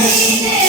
Deus.